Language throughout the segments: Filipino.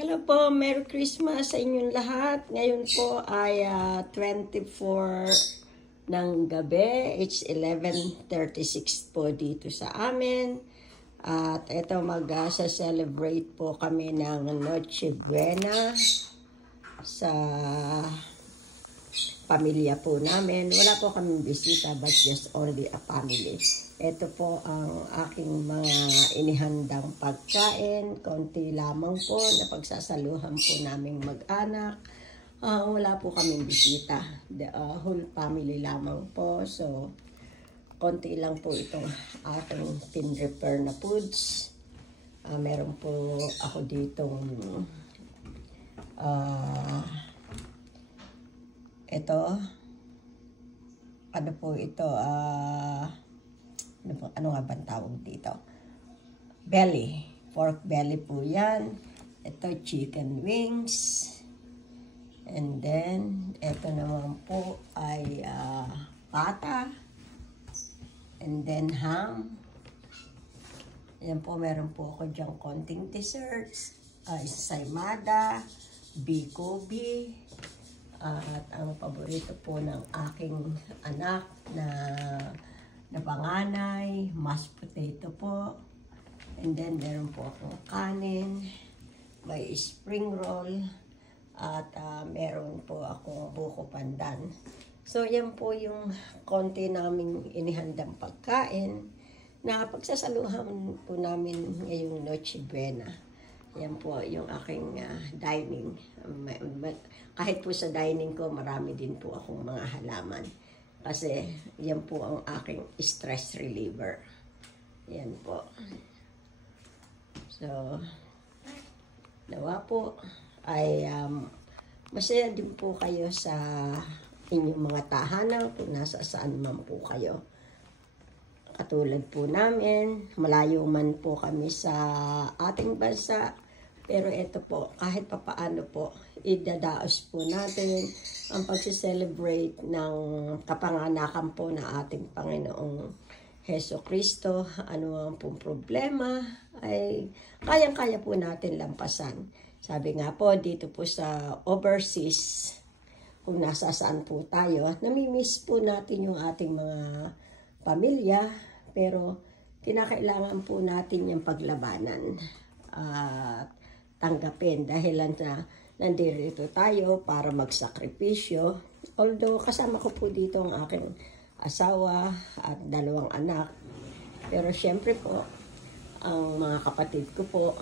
Hello po, Merry Christmas sa inyong lahat. Ngayon po ay 24 ng gabi. It's 11:36 po dito sa amin. At ito mag-celebrate po kami ng Noche Buena sa pamilya po namin. Wala po kaming bisita but just only a family. Ito po ang aking mga inihandang pagkain. Konti lamang po na pagsasaluhan po naming mag-anak. Wala po kaming bisita. The whole family lamang po. So, konti lang po itong aking tin-repair na foods. Meron po ako ditong ito. Ano po ito? Ano nga bang tawag dito? Belly. Pork belly po yan. Ito, chicken wings. And then, ito naman po ay pata. And then, ham. Yan po, meron po ako dyan konting desserts. Saymada, bikobi. At ang paborito po ng aking anak na panganay, mashed potato po. And then, meron po akong kanin, may spring roll, at meron po akong buko pandan. So, yan po yung konti naming inihandang pagkain na pagsasaluhan po namin ngayong Noche Buena. Yan po yung aking dining. Kahit po sa dining ko, marami din po akong mga halaman. Kasi yan po ang aking stress reliever. Yan po. So, nawa po ay masaya din po kayo sa inyong mga tahanan kung nasa saan man po kayo. Katulad po namin, malayo man po kami sa ating bansa. Pero ito po, kahit papaano po, idadaos po natin ang pag-celebrate ng kapanganakan po na ating Panginoong Heso Kristo. Ano ang pong problema ay kayang-kaya po natin lampasan. Sabi nga po, dito po sa overseas, kung nasa saan po tayo, namimiss po natin yung ating mga pamilya, pero kinakailangan po natin yung paglabanan at tanggapin dahil nandito tayo para magsakripisyo. Although kasama ko po dito ang aking asawa at 2 anak. Pero syempre po, ang mga kapatid ko po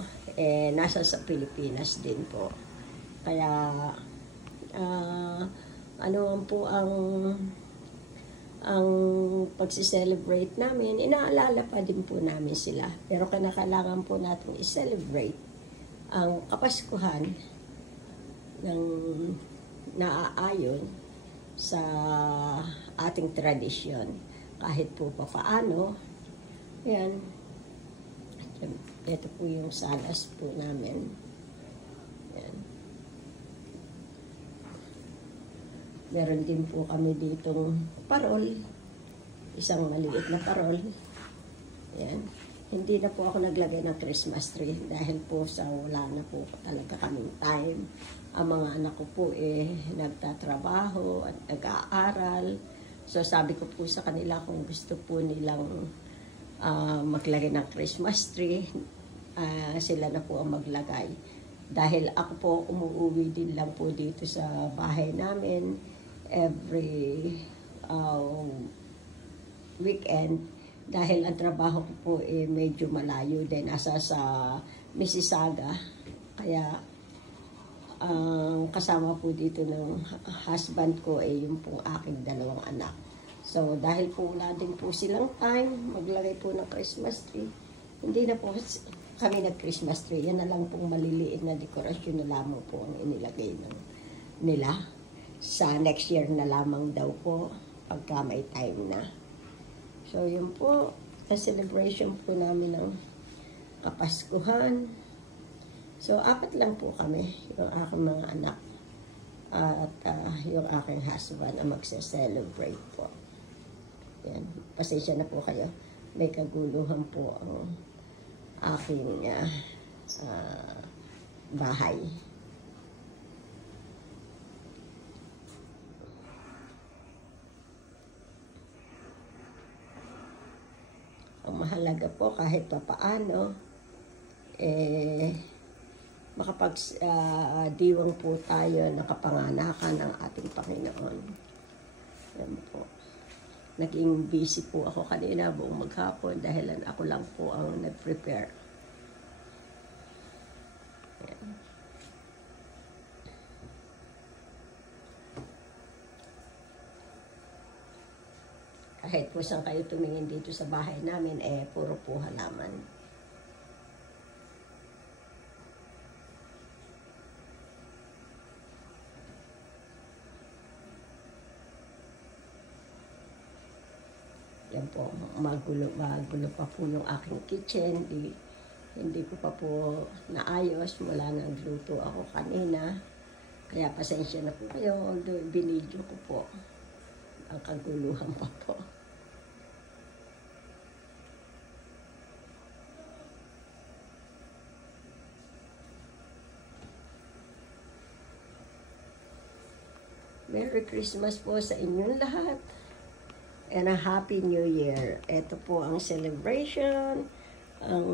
nasa sa Pilipinas din po. Kaya ano po ang pag-celebrate namin, inaalala pa din po namin sila. Pero kailangan po natin i-celebrate ang Kapaskuhan ng naaayon sa ating tradisyon. Kahit po paano, yan. Ito po yung salas po namin. Yan. Meron din po kami ditong parol. Isang maliit na parol. Yan. Hindi na po ako naglagay ng Christmas tree dahil po sa wala na po talaga kaming time. Ang mga anak ko po nagtatrabaho at nag-aaral. So sabi ko po sa kanila kung gusto po nilang maglagay ng Christmas tree, sila na po ang maglagay. Dahil ako po umuwi din lang po dito sa bahay namin every weekend. Dahil ang trabaho ko po medyo malayo din, nasa sa Mississauga. Kaya kasama po dito ng husband ko yung pong aking 2 anak. So dahil po wala din po silang time maglagay po ng Christmas tree, hindi na po kami nag-Christmas tree. Yan na lang pong maliliit na dekorasyon na lamang po ang inilagay nila. Sa next year na lamang daw po pagka may time na. So, yun po, sa celebration po namin ng Kapaskuhan. So, 4 lang po kami, yung aking mga anak at yung aking husband ang magse-celebrate po. Yan, pasensya na po kayo. May kaguluhan po ang aking bahay. Ang mahalaga po kahit papaano, makapag-diwang po tayo ng kapanganakan ng ating Panginoon. Yan po. Naging busy po ako kanina buong maghapon dahil ako lang po ang nag-prepare. Yan. Kahit po saan kayo tumingin dito sa bahay namin, puro po halaman. Yan po, magulo pa po yung aking kitchen. Hindi ko pa po naayos mula nagluto ako kanina. Kaya pasensya na po kayo, although binidyo ko po. Ang kaguluhan pa po. Merry Christmas po sa inyong lahat. And a Happy New Year. Ito po ang celebration, ang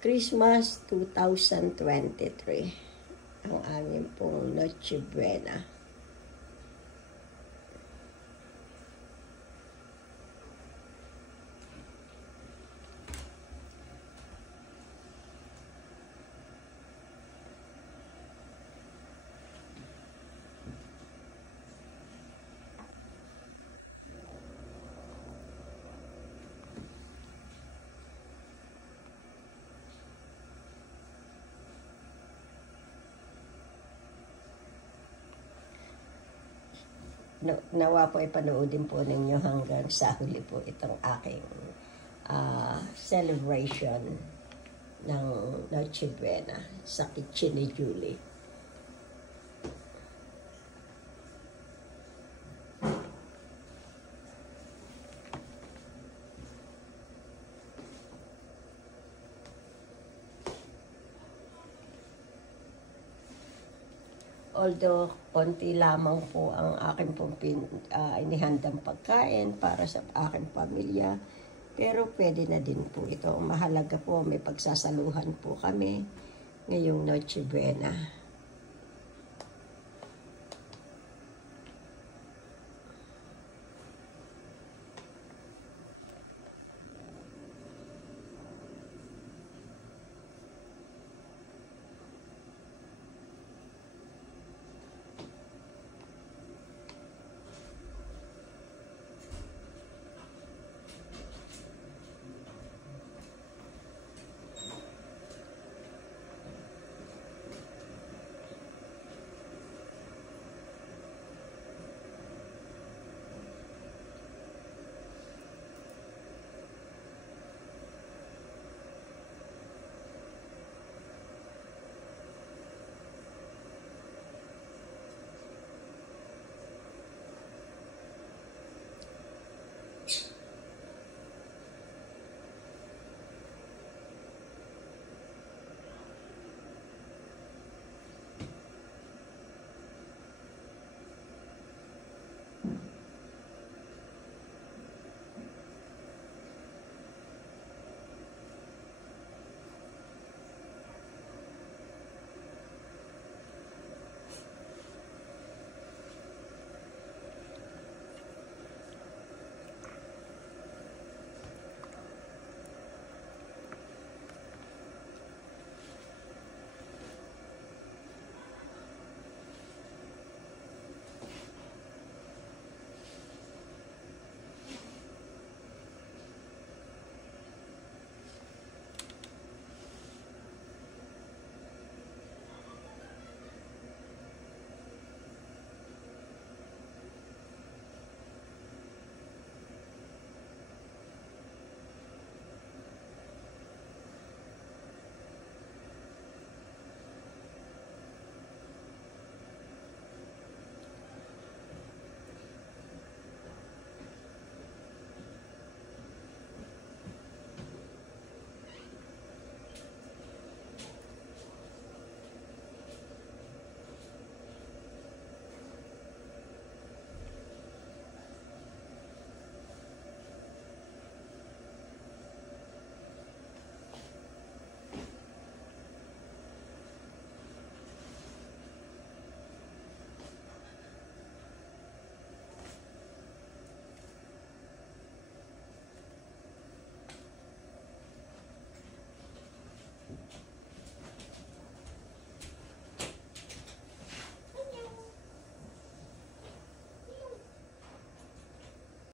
Christmas 2023. Ang aming pong Noche Buena. Nawa po ipanoodin po ninyo hanggang sa huli po itong aking celebration ng Noche Buena sa kitchen ni Julie. Although, konti lamang po ang aking pong inihandang pagkain para sa aking pamilya. Pero pwede na din po ito. Mahalaga po, may pagsasaluhan po kami ngayong Noche Buena.